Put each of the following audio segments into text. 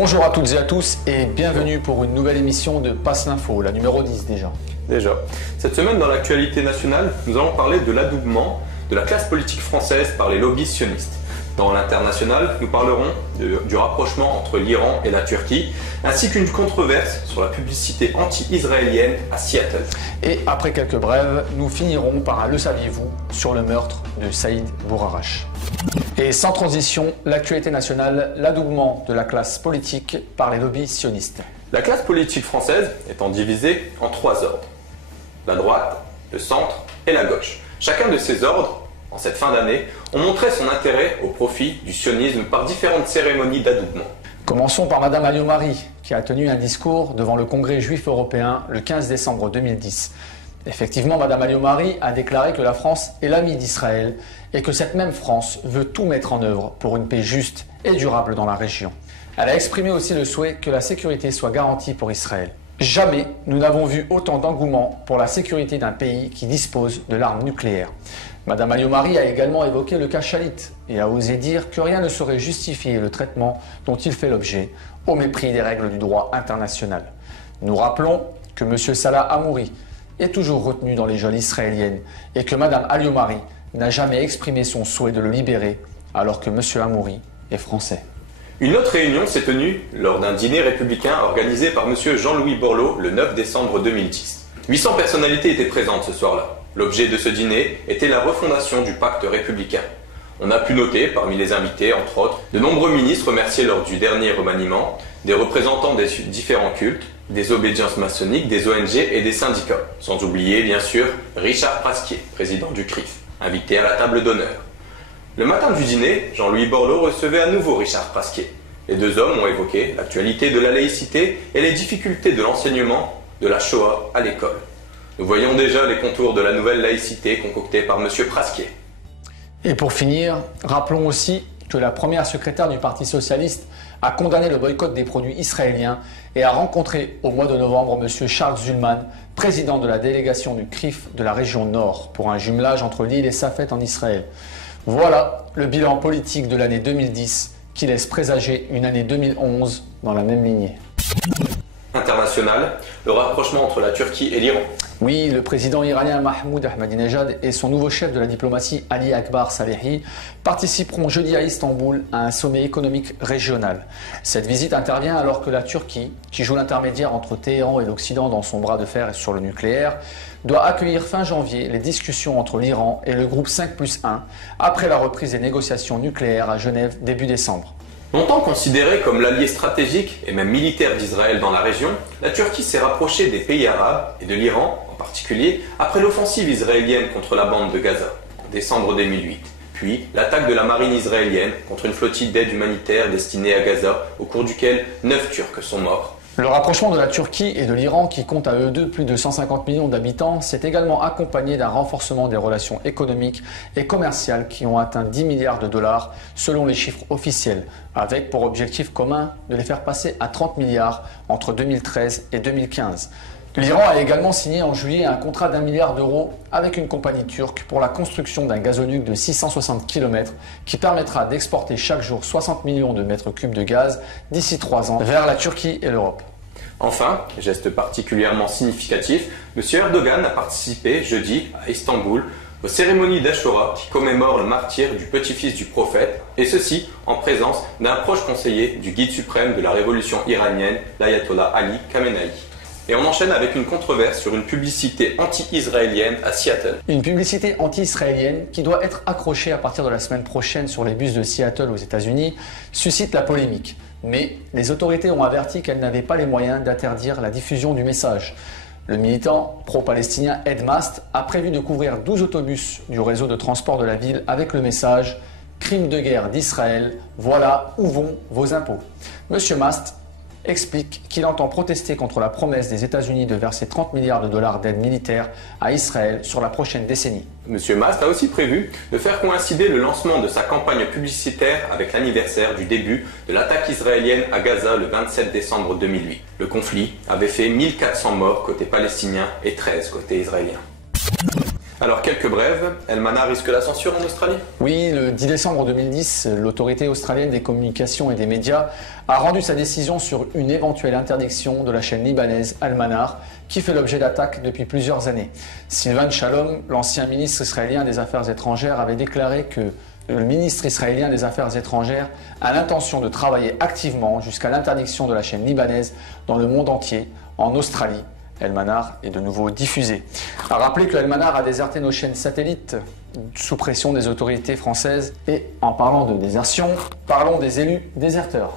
Bonjour à toutes et à tous et bienvenue pour une nouvelle émission de Passe l'Info, la numéro 10 déjà. Cette semaine dans l'actualité nationale, nous allons parler de l'adoubement de la classe politique française par les lobbies sionistes. Dans l'international, nous parlerons du rapprochement entre l'Iran et la Turquie, ainsi qu'une controverse sur la publicité anti-israélienne à Seattle. Et après quelques brèves, nous finirons par un « Le saviez-vous » sur le meurtre de Saïd Bourarache. Et sans transition, l'actualité nationale, l'adoubement de la classe politique par les lobbies sionistes. La classe politique française étant divisée en trois ordres. La droite, le centre et la gauche. Chacun de ces ordres, en cette fin d'année, ont montré son intérêt au profit du sionisme par différentes cérémonies d'adoubement. Commençons par Madame Alliot-Marie, qui a tenu un discours devant le Congrès juif européen le 15 décembre 2010. Effectivement, Madame Alliot-Marie a déclaré que la France est l'amie d'Israël et que cette même France veut tout mettre en œuvre pour une paix juste et durable dans la région. Elle a exprimé aussi le souhait que la sécurité soit garantie pour Israël. Jamais nous n'avons vu autant d'engouement pour la sécurité d'un pays qui dispose de l'arme nucléaire. Madame Alliot-Marie a également évoqué le cas Shalit et a osé dire que rien ne saurait justifier le traitement dont il fait l'objet, au mépris des règles du droit international. Nous rappelons que M. Salah Hamouri est toujours retenu dans les geôles israéliennes et que Madame Alliot-Marie n'a jamais exprimé son souhait de le libérer alors que M. Hamouri est français. Une autre réunion s'est tenue lors d'un dîner républicain organisé par M. Jean-Louis Borloo le 9 décembre 2010. 800 personnalités étaient présentes ce soir-là. L'objet de ce dîner était la refondation du pacte républicain. On a pu noter, parmi les invités, entre autres, de nombreux ministres remerciés lors du dernier remaniement, des représentants des différents cultes, des obédiences maçonniques, des ONG et des syndicats. Sans oublier, bien sûr, Richard Prasquier, président du CRIF, invité à la table d'honneur. Le matin du dîner, Jean-Louis Borloo recevait à nouveau Richard Prasquier. Les deux hommes ont évoqué l'actualité de la laïcité et les difficultés de l'enseignement de la Shoah à l'école. Nous voyons déjà les contours de la nouvelle laïcité concoctée par M. Prasquier. Et pour finir, rappelons aussi que la première secrétaire du Parti socialiste a condamné le boycott des produits israéliens et a rencontré au mois de novembre M. Charles Zullman, président de la délégation du CRIF de la région Nord, pour un jumelage entre l'île et Safed en Israël. Voilà le bilan politique de l'année 2010 qui laisse présager une année 2011 dans la même lignée. International, le rapprochement entre la Turquie et l'Iran. Oui, le président iranien Mahmoud Ahmadinejad et son nouveau chef de la diplomatie Ali Akbar Salehi participeront jeudi à Istanbul à un sommet économique régional. Cette visite intervient alors que la Turquie, qui joue l'intermédiaire entre Téhéran et l'Occident dans son bras de fer sur le nucléaire, doit accueillir fin janvier les discussions entre l'Iran et le groupe 5+1 après la reprise des négociations nucléaires à Genève début décembre. Longtemps considérée comme l'allié stratégique et même militaire d'Israël dans la région, la Turquie s'est rapprochée des pays arabes et de l'Iran en particulier après l'offensive israélienne contre la bande de Gaza en décembre 2008, puis l'attaque de la marine israélienne contre une flottille d'aide humanitaire destinée à Gaza au cours duquel 9 Turcs sont morts. Le rapprochement de la Turquie et de l'Iran, qui compte à eux deux plus de 150 millions d'habitants, s'est également accompagné d'un renforcement des relations économiques et commerciales qui ont atteint 10 milliards de dollars selon les chiffres officiels, avec pour objectif commun de les faire passer à 30 milliards entre 2013 et 2015. L'Iran a également signé en juillet un contrat d'1 milliard d'euros avec une compagnie turque pour la construction d'un gazoduc de 660 km qui permettra d'exporter chaque jour 60 millions de mètres cubes de gaz d'ici 3 ans vers la Turquie et l'Europe. Enfin, geste particulièrement significatif, M. Erdogan a participé jeudi à Istanbul aux cérémonies d'Ashura qui commémorent le martyre du petit-fils du prophète, et ceci en présence d'un proche conseiller du guide suprême de la révolution iranienne, l'ayatollah Ali Khamenei. Et on enchaîne avec une controverse sur une publicité anti-israélienne à Seattle. Une publicité anti-israélienne qui doit être accrochée à partir de la semaine prochaine sur les bus de Seattle aux États-Unis suscite la polémique. Mais les autorités ont averti qu'elles n'avaient pas les moyens d'interdire la diffusion du message. Le militant pro-palestinien Ed Mast a prévu de couvrir 12 autobus du réseau de transport de la ville avec le message « Crime de guerre d'Israël, voilà où vont vos impôts ». Monsieur Mast explique qu'il entend protester contre la promesse des États-Unis de verser 30 milliards de dollars d'aide militaire à Israël sur la prochaine décennie. M. Mast a aussi prévu de faire coïncider le lancement de sa campagne publicitaire avec l'anniversaire du début de l'attaque israélienne à Gaza le 27 décembre 2008. Le conflit avait fait 1400 morts côté palestinien et 13 côté israélien. Alors quelques brèves, El Mana risque la censure en Australie? Oui, le 10 décembre 2010, l'autorité australienne des communications et des médias a rendu sa décision sur une éventuelle interdiction de la chaîne libanaise Al-Manar, qui fait l'objet d'attaques depuis plusieurs années. Sylvan Shalom, l'ancien ministre israélien des Affaires étrangères, avait déclaré que le ministre israélien des Affaires étrangères a l'intention de travailler activement jusqu'à l'interdiction de la chaîne libanaise dans le monde entier, en Australie. El-Manar est de nouveau diffusé. À rappeler que El-Manar a déserté nos chaînes satellites sous pression des autorités françaises. Et en parlant de désertion, parlons des élus déserteurs.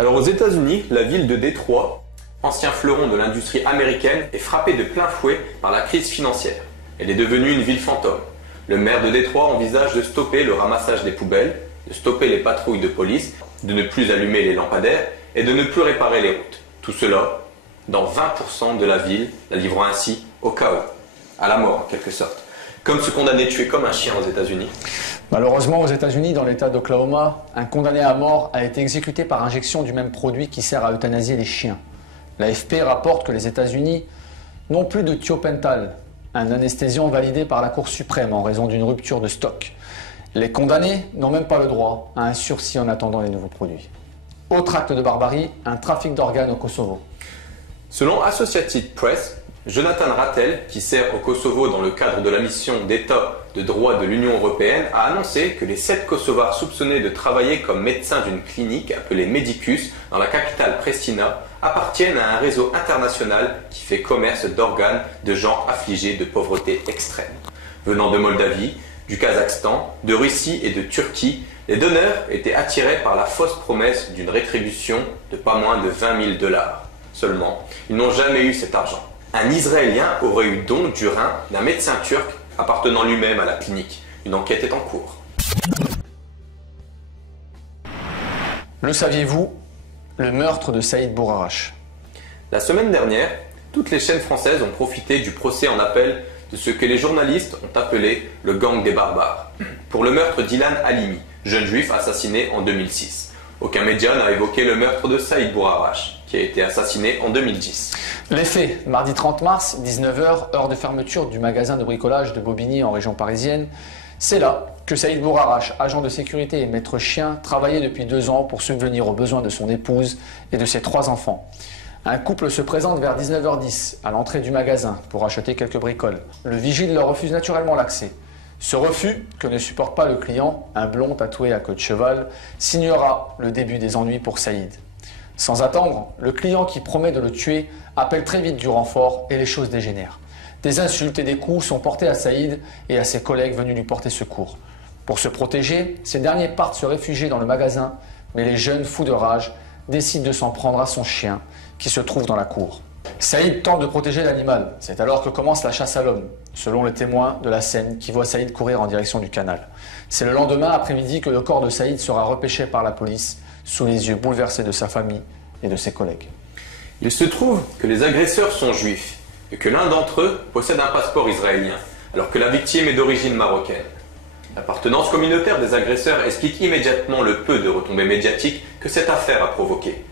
Alors aux États-Unis, la ville de Détroit, ancien fleuron de l'industrie américaine, est frappée de plein fouet par la crise financière. Elle est devenue une ville fantôme. Le maire de Détroit envisage de stopper le ramassage des poubelles, de stopper les patrouilles de police, de ne plus allumer les lampadaires et de ne plus réparer les routes. Tout cela dans 20% de la ville, la livrant ainsi au chaos, à la mort en quelque sorte. Comme ce condamné tué comme un chien aux États-Unis. Malheureusement, aux États-Unis, dans l'État d'Oklahoma, un condamné à mort a été exécuté par injection du même produit qui sert à euthanasier les chiens. L'AFP rapporte que les États-Unis n'ont plus de thiopental, un anesthésiant validé par la Cour suprême en raison d'une rupture de stock. Les condamnés n'ont même pas le droit à un sursis en attendant les nouveaux produits. Autre acte de barbarie, un trafic d'organes au Kosovo. Selon Associated Press, Jonathan Rattel, qui sert au Kosovo dans le cadre de la mission d'État de droit de l'Union européenne, a annoncé que les 7 Kosovars soupçonnés de travailler comme médecins d'une clinique appelée Medicus dans la capitale Pristina appartiennent à un réseau international qui fait commerce d'organes de gens affligés de pauvreté extrême. Venant de Moldavie, du Kazakhstan, de Russie et de Turquie, les donneurs étaient attirés par la fausse promesse d'une rétribution de pas moins de 20 000 $. Seulement, ils n'ont jamais eu cet argent. Un Israélien aurait eu don du rein d'un médecin turc appartenant lui-même à la clinique. Une enquête est en cours. Le saviez-vous? Le meurtre de Saïd Bourarache. La semaine dernière, toutes les chaînes françaises ont profité du procès en appel de ce que les journalistes ont appelé le gang des barbares, pour le meurtre d'Ilan Halimi, jeune juif assassiné en 2006. Aucun média n'a évoqué le meurtre de Saïd Bourarache, qui a été assassiné en 2010. Les faits, mardi 30 mars, 19h, heure de fermeture du magasin de bricolage de Bobigny en région parisienne. C'est là que Saïd Bourarache, agent de sécurité et maître chien, travaillait depuis 2 ans pour subvenir aux besoins de son épouse et de ses 3 enfants. Un couple se présente vers 19h10 à l'entrée du magasin pour acheter quelques bricoles. Le vigile leur refuse naturellement l'accès. Ce refus, que ne supporte pas le client, un blond tatoué à queue de cheval, signera le début des ennuis pour Saïd. Sans attendre, le client qui promet de le tuer appelle très vite du renfort et les choses dégénèrent. Des insultes et des coups sont portés à Saïd et à ses collègues venus lui porter secours. Pour se protéger, ces derniers partent se réfugier dans le magasin, mais les jeunes, fous de rage, décident de s'en prendre à son chien qui se trouve dans la cour. Saïd tente de protéger l'animal. C'est alors que commence la chasse à l'homme, selon les témoins de la scène qui voient Saïd courir en direction du canal. C'est le lendemain après-midi que le corps de Saïd sera repêché par la police, sous les yeux bouleversés de sa famille et de ses collègues. Il se trouve que les agresseurs sont juifs et que l'un d'entre eux possède un passeport israélien, alors que la victime est d'origine marocaine. L'appartenance communautaire des agresseurs explique immédiatement le peu de retombées médiatiques que cette affaire a provoqué.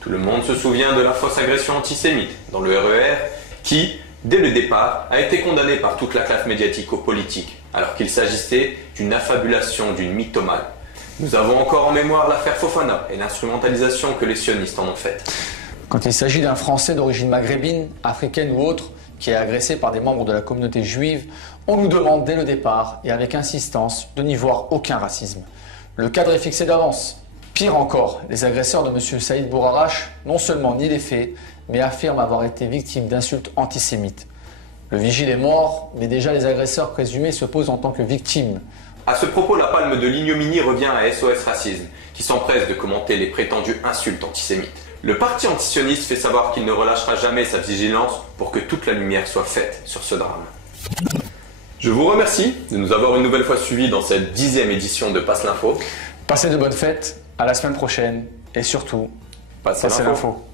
Tout le monde se souvient de la fausse agression antisémite dans le RER qui, dès le départ, a été condamné par toute la classe médiatico-politique, alors qu'il s'agissait d'une affabulation d'une mythomane. Nous avons encore en mémoire l'affaire Fofana et l'instrumentalisation que les sionistes en ont faite. Quand il s'agit d'un Français d'origine maghrébine, africaine ou autre, qui est agressé par des membres de la communauté juive, on nous demande dès le départ et avec insistance de n'y voir aucun racisme. Le cadre est fixé d'avance. Pire encore, les agresseurs de M. Saïd Bourarache non seulement nient les faits, mais affirment avoir été victimes d'insultes antisémites. Le vigile est mort, mais déjà les agresseurs présumés se posent en tant que victimes. À ce propos, la palme de l'ignominie revient à SOS Racisme, qui s'empresse de commenter les prétendues insultes antisémites. Le parti antisioniste fait savoir qu'il ne relâchera jamais sa vigilance pour que toute la lumière soit faite sur ce drame. Je vous remercie de nous avoir une nouvelle fois suivis dans cette 10e édition de Passe l'Info. Passez de bonnes fêtes, à la semaine prochaine et surtout, passez l'info.